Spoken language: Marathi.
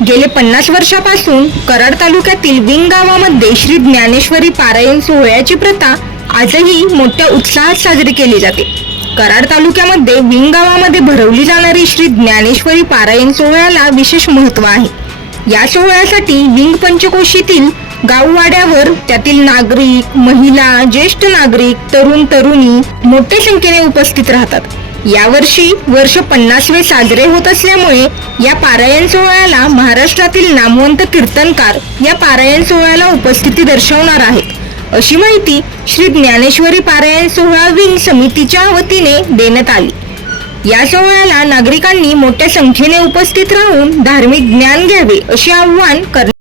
गेले 50 वर्षापासून कराड तालुक्यातील विंग गावामध्ये श्री ज्ञानेश्वरी पारायण सोहळ्याची प्रथा आजही मोठ्या उत्साहात साजरी केली जाते। कराड तालुक्यामध्ये विंग गावामध्ये भरवली जाणारी श्री ज्ञानेश्वरी पारायण सोहळ्याला विशेष महत्त्व आहे। या सोहळ्यासाठी विंग पंचकोशीतील गाववाड्यावर त्यातील नागरिक, महिला, ज्येष्ठ नागरिक, तरुण तरुणी मोठ्या संख्येने उपस्थित राहतात। यावर्षी वर्ष 50वे साजरे होत असल्यामुळे या पारायण सोहळ्याला महाराष्ट्रातील नामवंत कीर्तनकार या पारायण सोहळ्याला उपस्थिती दर्शवणार आहेत, अशी माहिती श्री ज्ञानेश्वरी पारायण सोहळा विंग समितीच्या वतीने देण्यात आली। या सोहळ्याला नागरिकांनी मोठ्या संख्येने उपस्थित राहून धार्मिक ज्ञान घ्यावे असे आवाहन करण्यात